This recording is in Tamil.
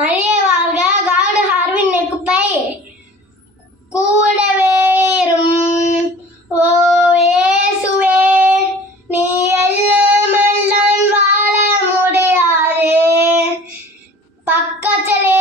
மரியே வாழ்க, காடு ஹார்வின் நெக்குப்பை கூடவே இரும். ஓ இயேசுவே, நீ இல்லாமல் நான் வாழ முடியாது. பக்கத்திலே